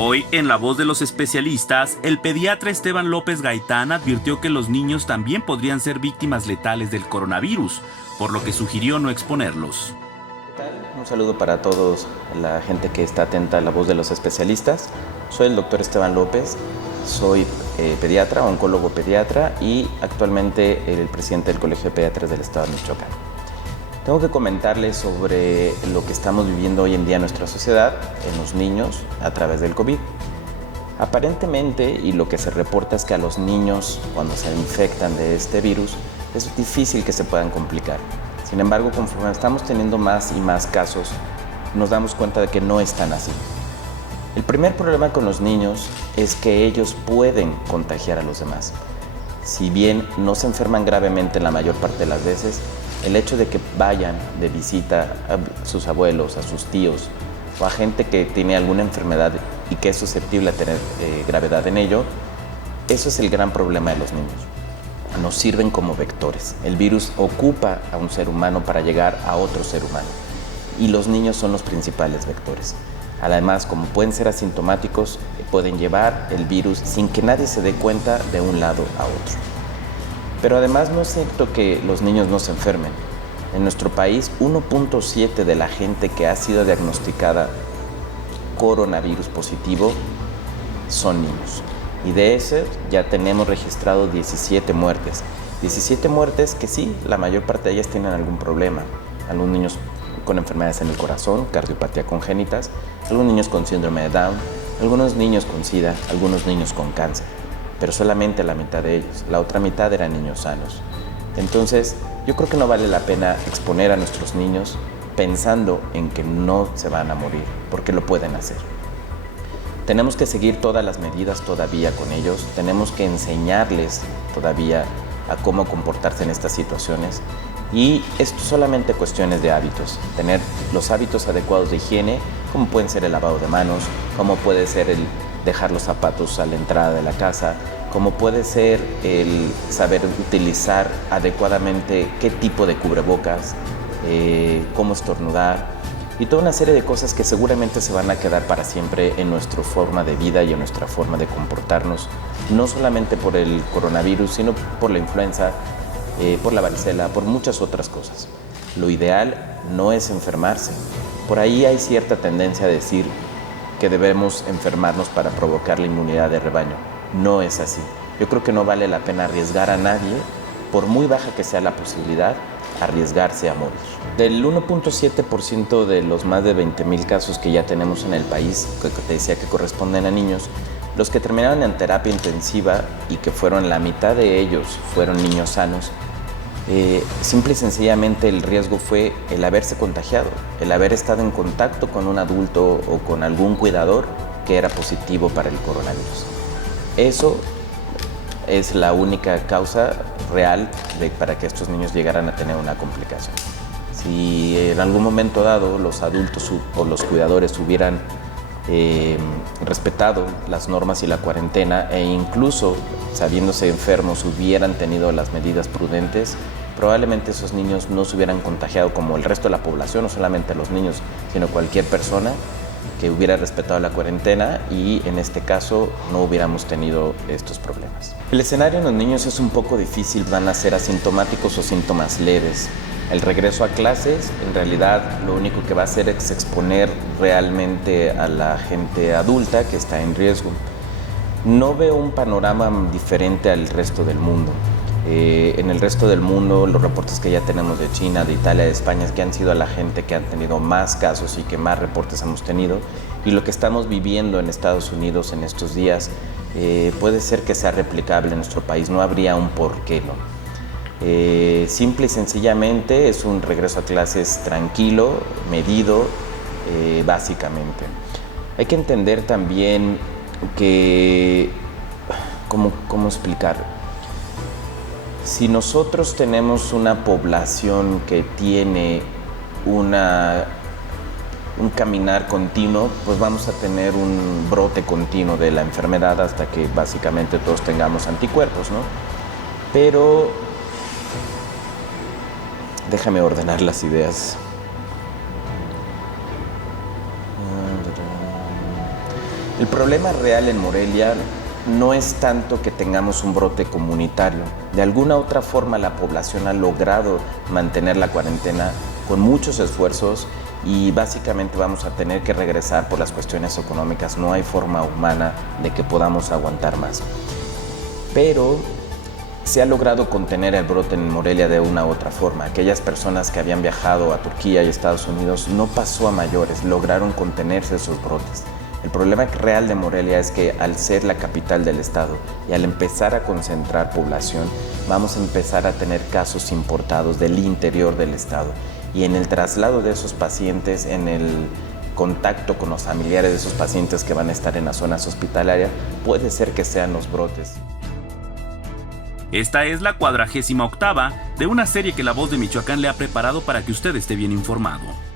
Hoy, en La Voz de los Especialistas, el pediatra Esteban López Gaitán advirtió que los niños también podrían ser víctimas letales del coronavirus, por lo que sugirió no exponerlos. ¿Qué tal? Un saludo para todos la gente que está atenta a La Voz de los Especialistas. Soy el doctor Esteban López, soy pediatra, oncólogo pediatra y actualmente el presidente del Colegio de Pediatras del Estado de Michoacán. Tengo que comentarles sobre lo que estamos viviendo hoy en día en nuestra sociedad, en los niños, a través del COVID. Aparentemente, y lo que se reporta es que a los niños, cuando se infectan de este virus, es difícil que se puedan complicar. Sin embargo, conforme estamos teniendo más y más casos, nos damos cuenta de que no es tan así. El primer problema con los niños es que ellos pueden contagiar a los demás. Si bien no se enferman gravemente la mayor parte de las veces, el hecho de que vayan de visita a sus abuelos, a sus tíos o a gente que tiene alguna enfermedad y que es susceptible a tener gravedad en ello, eso es el gran problema de los niños. Nos sirven como vectores. El virus ocupa a un ser humano para llegar a otro ser humano y los niños son los principales vectores. Además, como pueden ser asintomáticos, pueden llevar el virus sin que nadie se dé cuenta de un lado a otro. Pero además no es cierto que los niños no se enfermen. En nuestro país, 1.7 de la gente que ha sido diagnosticada coronavirus positivo son niños. Y de ese ya tenemos registrado 17 muertes. 17 muertes que sí, la mayor parte de ellas tienen algún problema. Algunos niños con enfermedades en el corazón, cardiopatía congénitas, algunos niños con síndrome de Down, algunos niños con SIDA, algunos niños con cáncer. Pero solamente la mitad de ellos, la otra mitad eran niños sanos. Entonces, yo creo que no vale la pena exponer a nuestros niños pensando en que no se van a morir, porque lo pueden hacer. Tenemos que seguir todas las medidas todavía con ellos, tenemos que enseñarles todavía a cómo comportarse en estas situaciones y esto es solamente cuestiones de hábitos, tener los hábitos adecuados de higiene, como pueden ser el lavado de manos, como puede ser el dejar los zapatos a la entrada de la casa, como puede ser el saber utilizar adecuadamente qué tipo de cubrebocas, cómo estornudar y toda una serie de cosas que seguramente se van a quedar para siempre en nuestra forma de vida y en nuestra forma de comportarnos, no solamente por el coronavirus, sino por la influenza, por la varicela, por muchas otras cosas. Lo ideal no es enfermarse. Por ahí hay cierta tendencia a decir que debemos enfermarnos para provocar la inmunidad de rebaño. No es así. Yo creo que no vale la pena arriesgar a nadie, por muy baja que sea la posibilidad, arriesgarse a morir. Del 1.7% de los más de 20,000 casos que ya tenemos en el país, que te decía que corresponden a niños, los que terminaron en terapia intensiva y que fueron la mitad de ellos fueron niños sanos, simple y sencillamente el riesgo fue el haberse contagiado, el haber estado en contacto con un adulto o con algún cuidador que era positivo para el coronavirus. Eso es la única causa real para que estos niños llegaran a tener una complicación. Si en algún momento dado los adultos o los cuidadores hubieran respetado las normas y la cuarentena e incluso sabiéndose enfermos hubieran tenido las medidas prudentes, probablemente esos niños no se hubieran contagiado como el resto de la población, no solamente los niños, sino cualquier persona que hubiera respetado la cuarentena y en este caso no hubiéramos tenido estos problemas. El escenario en los niños es un poco difícil, van a ser asintomáticos o síntomas leves. El regreso a clases, en realidad, lo único que va a hacer es exponer realmente a la gente adulta que está en riesgo. No veo un panorama diferente al resto del mundo. En el resto del mundo, los reportes que ya tenemos de China, de Italia, de España, es que han sido la gente que han tenido más casos y que más reportes hemos tenido. Y lo que estamos viviendo en Estados Unidos en estos días puede ser que sea replicable en nuestro país. No habría un porqué, ¿no? Simple y sencillamente es un regreso a clases tranquilo, medido, básicamente. Hay que entender también que, ¿cómo explicar? Si nosotros tenemos una población que tiene un caminar continuo, pues vamos a tener un brote continuo de la enfermedad hasta que básicamente todos tengamos anticuerpos, ¿no? Pero déjame ordenar las ideas. El problema real en Morelia no es tanto que tengamos un brote comunitario. De alguna otra forma la población ha logrado mantener la cuarentena con muchos esfuerzos y básicamente vamos a tener que regresar por las cuestiones económicas. No hay forma humana de que podamos aguantar más. Pero se ha logrado contener el brote en Morelia de una u otra forma. Aquellas personas que habían viajado a Turquía y Estados Unidos no pasó a mayores, lograron contenerse esos brotes. El problema real de Morelia es que al ser la capital del estado y al empezar a concentrar población, vamos a empezar a tener casos importados del interior del estado. Y en el traslado de esos pacientes, en el contacto con los familiares de esos pacientes que van a estar en las zonas hospitalarias, puede ser que sean los brotes. Esta es la 48ª de una serie que La Voz de Michoacán le ha preparado para que usted esté bien informado.